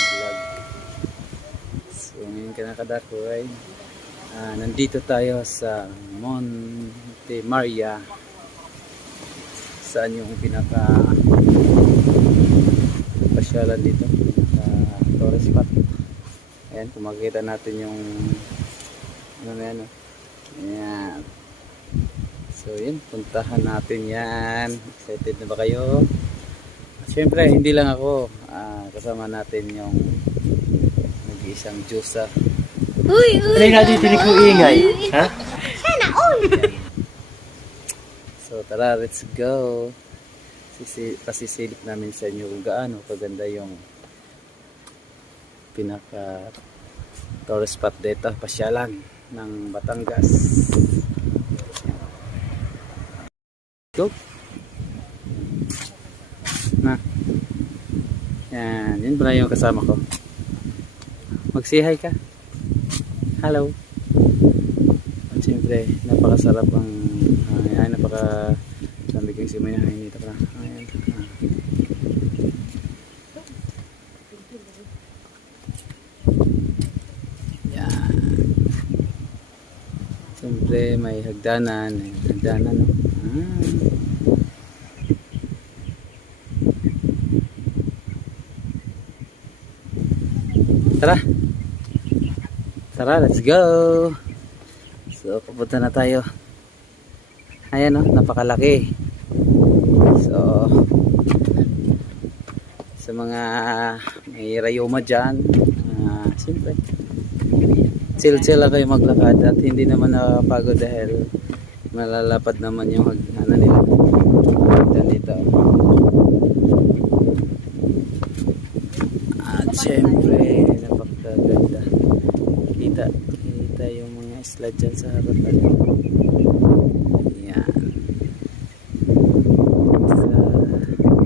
Vlog. So ngayon kinakadakoy, nandito tayo sa Monte Maria. Saan yung pinaka pasyalan dito, tourist spot. Ayan, kung makikita natin yung ano na yan, ayan. So yun, puntahan natin yan. Excited na ba kayo? Siyempre hindi lang ako, kasama natin yung nag-iisang Diyosa. Uy! Ay, natin tinig ko ingay. Ha? Sana all! So tara, let's go. Pasisilip namin sa inyo kung gaano kaganda yung pinaka tourist spot dito, pasyalan ng Batangas. Go. Na. Yan, yun pala yung kasama ko. Mag-say hi ka. Hello. At siyempre, napakasarap ang napaka-lamig yung simayahin dito pa. Ayan. Yan. Siyempre, may hagdanan. Hagdanan, no? Tara. Tara, let's go. So, pupunta na tayo. Ayan, no, napakalaki. So, sa mga may rayuma dyan, siyempre, chill-chill lang kayo maglakad at hindi naman nakakapagod dahil malalapad naman yung ano nila. Dito. At siyempre, napakaganda. Kita yung mga isla dyan sa harapan. Yan.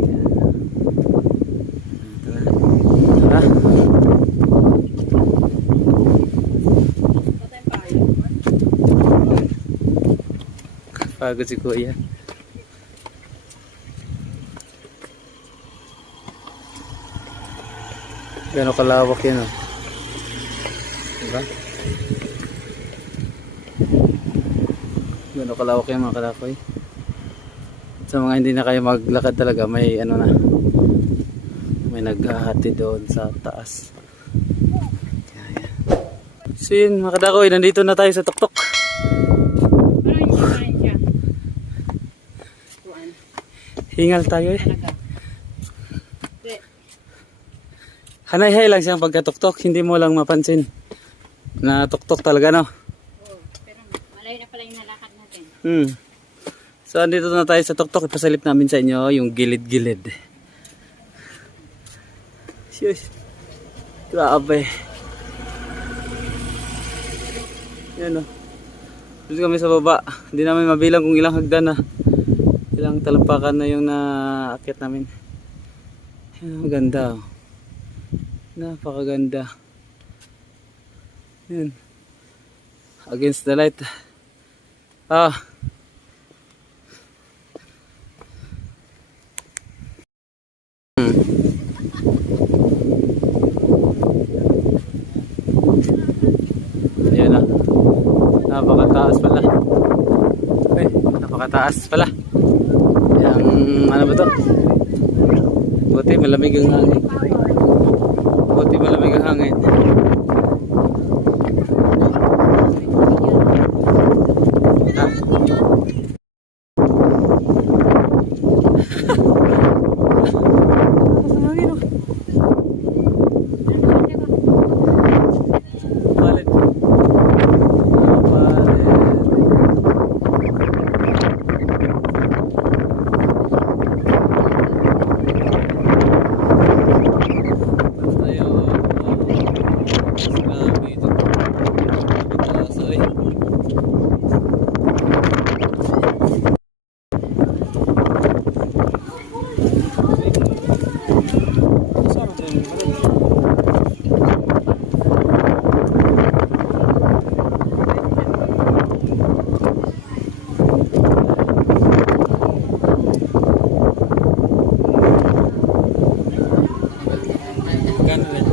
Yan. Tara. Pagod si Kuya. Gano'ng kalawak yun, oh. Diba? Gano'ng kalawak yun, mga kalakoy. Sa mga hindi na kayo maglakad talaga, may ano na, may naghahati doon sa taas. Kaya. So yun, mga kalakoy, nandito na tayo sa tuktok. Hingal tayo eh. Hanay-hay lang siyang pagkatuktok, hindi mo lang mapansin na tuktok talaga, no? Oo, pero malayo na pala yung nalakad natin. So andito na tayo sa tuktok, ipasalip namin sa inyo yung gilid-gilid. Shush. Grabe. Yan, no? Dito kami sa baba, hindi namin mabilang kung ilang hagdan na, ilang talampakan na yung naakyat namin. Yan, maganda, oh. Napakaganda. Yan. Against the light. Ayan na. Napakataas pala. Ay, napakataas pala. Yang ano ba to? Buti malamig ang hangin. Buti malamig ang hangin. Gano'n rin.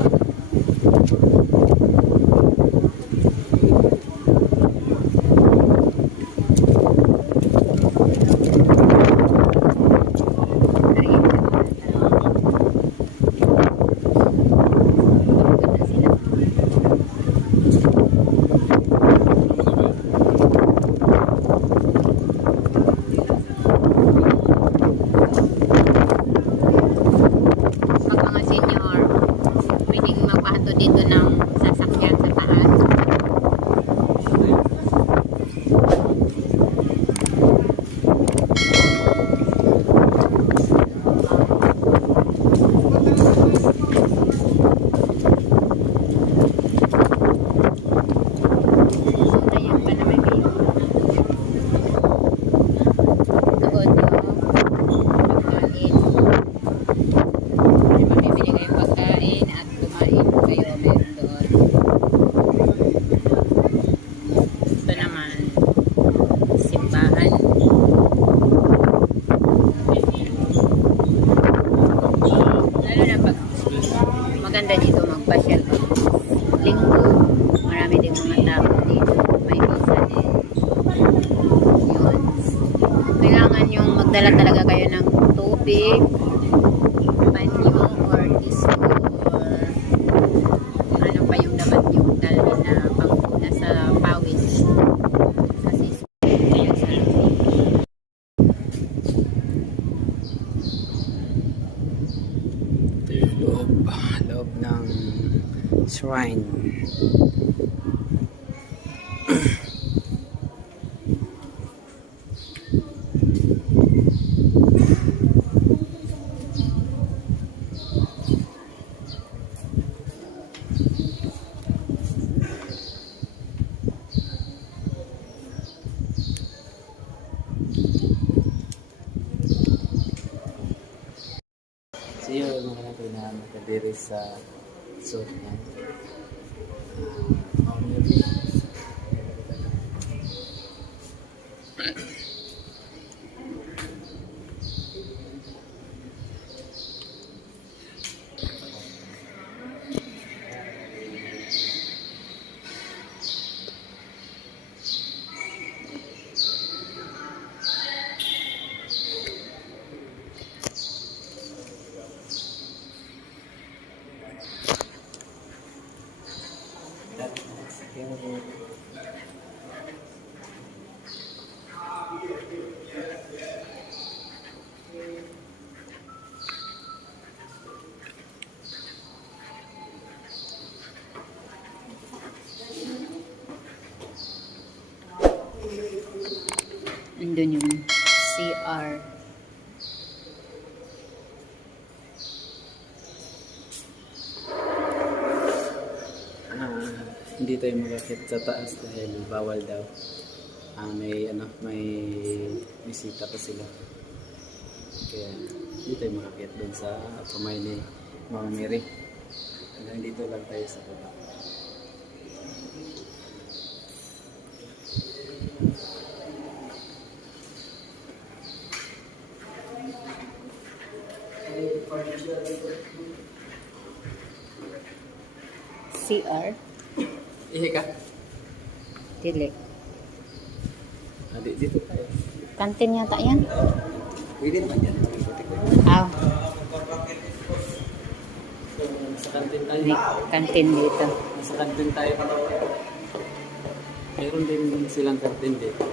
Pag mga senior, pwedeng magpahato dito ng sasakyan sa taas. Ayan pa naman kayo. Doon pagkain. May mamimili kayong pagkain at kumain kayo meron doon. Ito naman, simbahan. Lalo na pag maganda dito magpasyal. Linggo, marami din mga tao dito. May visa din. Yun. Kailangan yung magdala talaga kayo ng tubig, banyo, or disco, or ano pa yung dapat yung dalhin na pangkuna sa pawis. Kasi kaya sa Ito yung loob ng shrine. So yun, mga natin na nakadiri sa suit niya. Andun yung CR. Hindi tayo makakit sa taas dahil bawal daw. May bisita pa sila. Kaya hindi tayo makakit doon sa kamay ni Mama Mary. Hanggang dito lang tayo sa baba. CR? Ihe ka? Dili. Dito tayo. Kantin yata yan? Pwede naman yan. Ah, So, sa kantin tayo. kantin dito. Sa kantin tayo. Meron din silang kantin dito.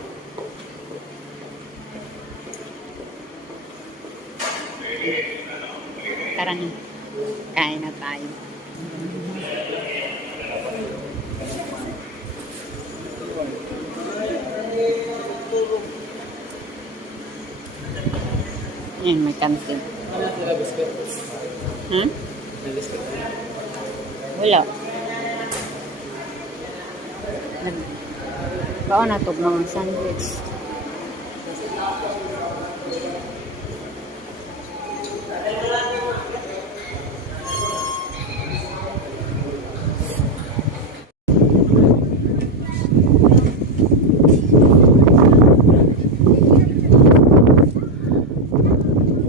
Tara na. Kain na tayo. Ayan, may kantin. Hmm? Wala. Baka natog mga sandwich.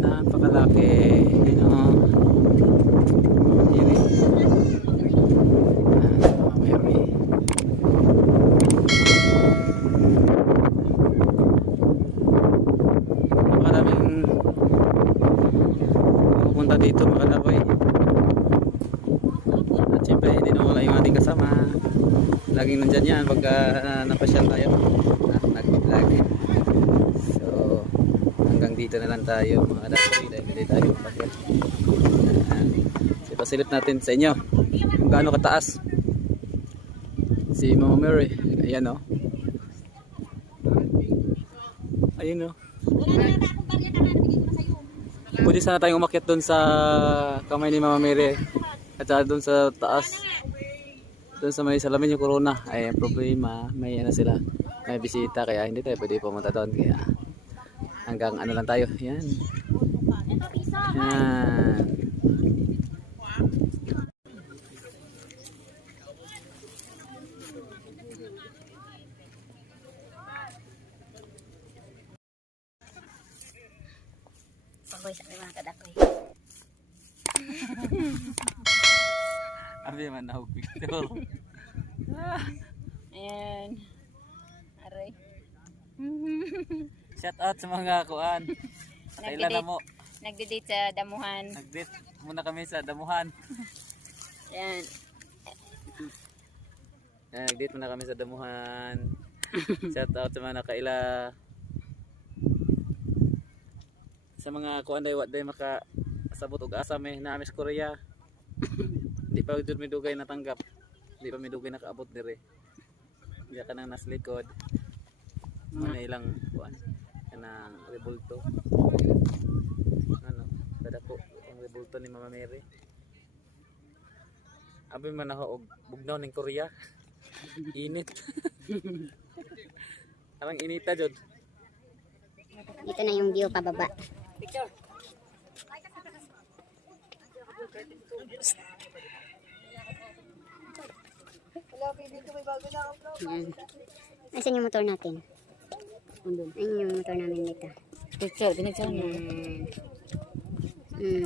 Napakalaki. Yun o. Yun eh. nating kasama. Laging nandyan yan pagka napasyal tayo. Nag-vlog. So, hanggang dito na lang tayo mga kadakoy dahil hindi tayo mapasyal. So, pasilip natin sa inyo kung gaano kataas si Mama Mary. Ayan o. Ayun o. Pwede sana tayong umakyat doon sa kamay ni Mama Mary at saka doon sa taas, doon sa may salamin yung corona. Ay ang problema, may ano sila, may bisita kaya hindi tayo pwede pumunta doon, kaya hanggang ano lang tayo. Yan, yan. Pagboy sa mga kadakoy. Abi man na picture. Ayan. Aray. Shout out sa mga kuan. Kailan na mo? Nagde-date sa damuhan. Nag-date muna kami sa damuhan. Ayan. Nag-date muna kami sa damuhan. Shout out sa mga nakaila. Sa mga kuan day wat day maka sabot og asa may na Miss Korea. Di pa jud midugay natanggap. Di pa midugay nakaabot dire. Diya ka nang nas likod. Mana ilang kuan kanang rebulto. Ano, kadako ang rebulto ni Mama Mary. Abi man ako og bugnaw ning Korea. Init. Arang inita jud. Dito na yung view pababa. Picture. Asan yung motor natin? Ayun yung motor namin dito. Picture, pinicture mo.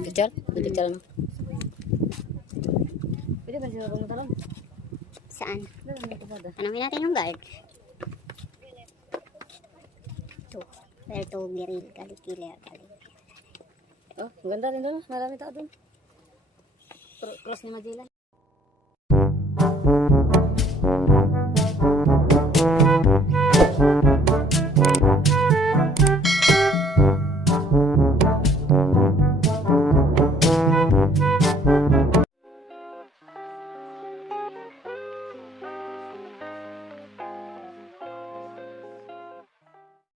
Picture? Picture mo. Pwede ba siya pumunta lang? Saan? Doon ang kapatid. Tanongin natin yung guard. Ito. Puerto Guerril, Calikile, Oh, maganda rin doon. Marami tao doon. Cross ni Magellan.